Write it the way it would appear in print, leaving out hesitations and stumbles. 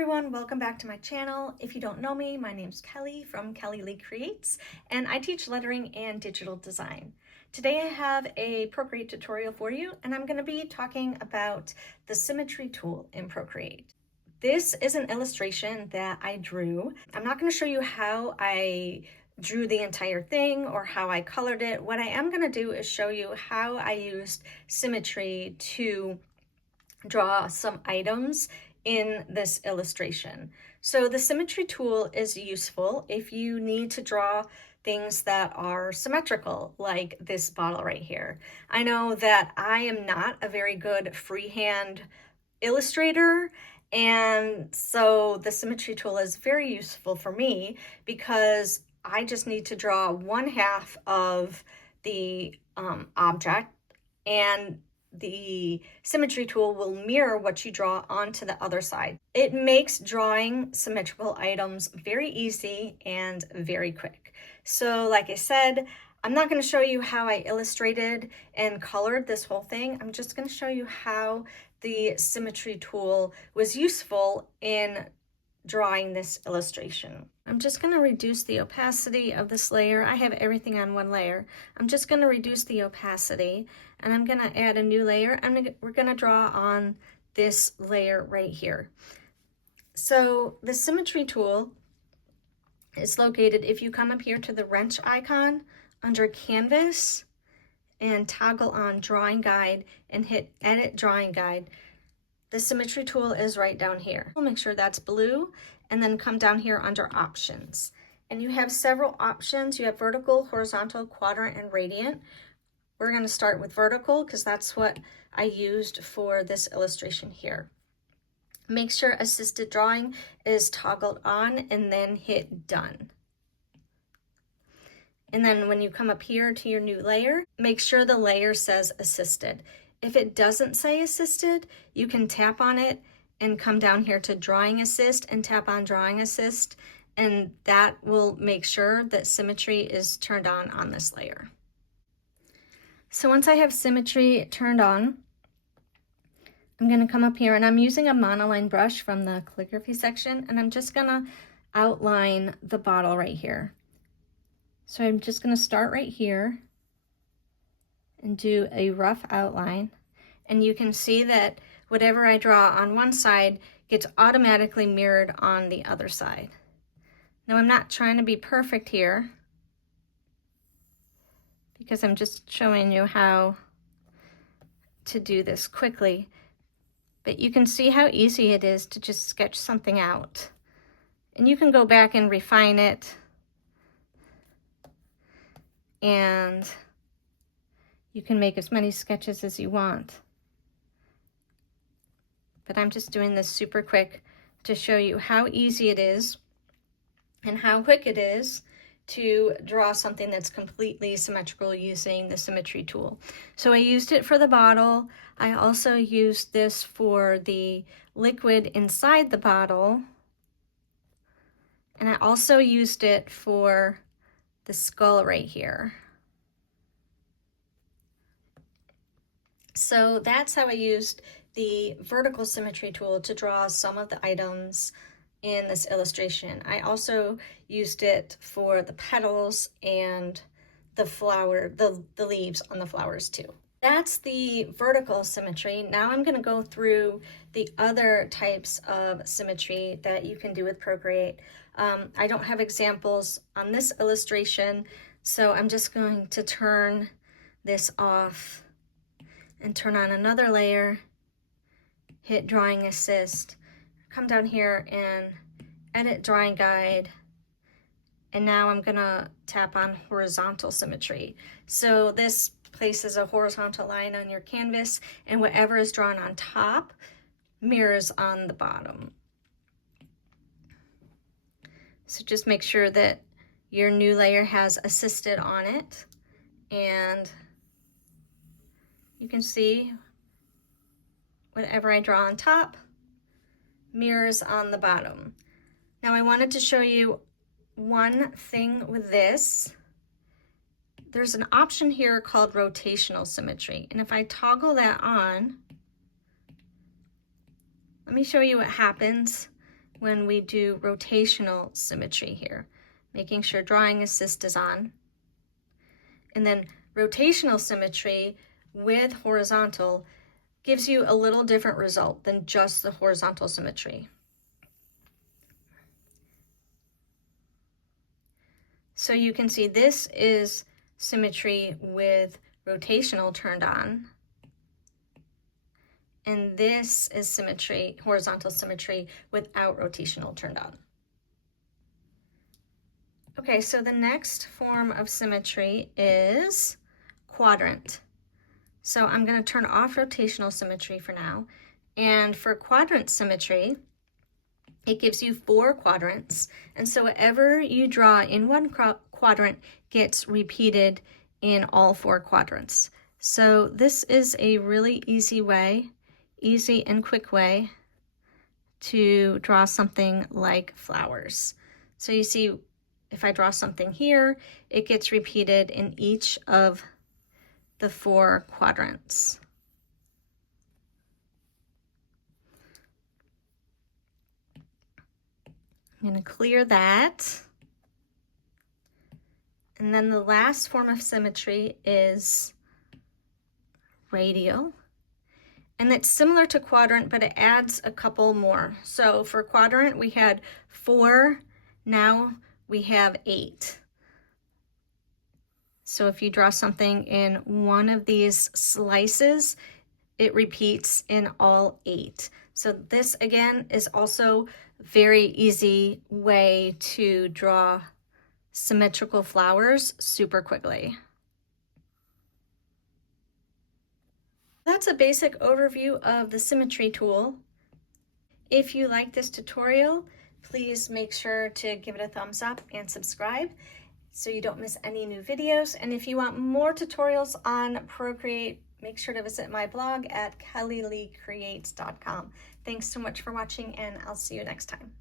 everyone, welcome back to my channel. If you don't know me, my name's Kelly from Kelly Lee Creates, and I teach lettering and digital design. Today I have a Procreate tutorial for you, and I'm going to be talking about the Symmetry tool in Procreate. This is an illustration that I drew. I'm not going to show you how I drew the entire thing or how I colored it. What I am going to do is show you how I used Symmetry to draw some items in this illustration. So the Symmetry tool is useful if you need to draw things that are symmetrical, like this bottle right here. I know that I am not a very good freehand illustrator, and so the Symmetry tool is very useful for me because I just need to draw one half of the object, and the Symmetry tool will mirror what you draw onto the other side. It makes drawing symmetrical items very easy and very quick. So like I said, I'm not going to show you how I illustrated and colored this whole thing. I'm just going to show you how the Symmetry tool was useful in drawing this illustration. I'm just going to reduce the opacity of this layer. I have everything on one layer. I'm just going to reduce the opacity, and I'm going to add a new layer, and we're going to draw on this layer right here. So the Symmetry tool is located, if you come up here to the wrench icon under Canvas and toggle on Drawing Guide and hit Edit Drawing Guide, the Symmetry tool is right down here. We'll make sure that's blue, and then come down here under Options. And you have several options. You have vertical, horizontal, quadrant, and radiant. We're going to start with vertical because that's what I used for this illustration here. Make sure Assisted Drawing is toggled on and then hit Done. And then when you come up here to your new layer, make sure the layer says Assisted. If it doesn't say Assisted, you can tap on it and come down here to Drawing Assist and tap on Drawing Assist, and that will make sure that Symmetry is turned on this layer. So once I have Symmetry turned on, I'm going to come up here, and I'm using a monoline brush from the calligraphy section, and I'm just going to outline the bottle right here. So I'm just going to start right here and do a rough outline, and you can see that whatever I draw on one side gets automatically mirrored on the other side. Now I'm not trying to be perfect here because I'm just showing you how to do this quickly, but you can see how easy it is to just sketch something out, and you can go back and refine it, and you can make as many sketches as you want. But I'm just doing this super quick to show you how easy it is and how quick it is to draw something that's completely symmetrical using the Symmetry tool. So I used it for the bottle. I also used this for the liquid inside the bottle. And I also used it for the skull right here. So that's how I used the vertical Symmetry tool to draw some of the items in this illustration. I also used it for the petals and the flower, the leaves on the flowers too. That's the vertical symmetry. Now I'm going to go through the other types of symmetry that you can do with Procreate. I don't have examples on this illustration, so I'm just going to turn this off and turn on another layer, hit Drawing Assist, come down here and Edit Drawing Guide, and now I'm gonna tap on Horizontal Symmetry. So this places a horizontal line on your canvas, and whatever is drawn on top mirrors on the bottom. So just make sure that your new layer has Assisted on it, and you can see whatever I draw on top mirrors on the bottom. Now I wanted to show you one thing with this. There's an option here called Rotational Symmetry, and if I toggle that on, let me show you what happens when we do rotational symmetry here, making sure drawing assist is on. And then rotational symmetry with horizontal gives you a little different result than just the horizontal symmetry. So you can see this is symmetry with rotational turned on, and this is symmetry, horizontal symmetry without rotational turned on. Okay, so the next form of symmetry is quadrant. So I'm going to turn off rotational symmetry for now. And for quadrant symmetry, it gives you 4 quadrants. And so whatever you draw in one quadrant gets repeated in all 4 quadrants. So this is a really easy and quick way to draw something like flowers. So you see, if I draw something here, it gets repeated in each of the 4 quadrants. I'm going to clear that. And then the last form of symmetry is radial. And it's similar to quadrant, but it adds a couple more. So for quadrant, we had 4, now we have 8. So if you draw something in one of these slices, it repeats in all 8. So this again is also a very easy way to draw symmetrical flowers super quickly. That's a basic overview of the symmetry tool. If you like this tutorial, please make sure to give it a thumbs up and subscribe so you don't miss any new videos. And if you want more tutorials on Procreate, make sure to visit my blog at kellyleecreates.com. Thanks so much for watching, and I'll see you next time.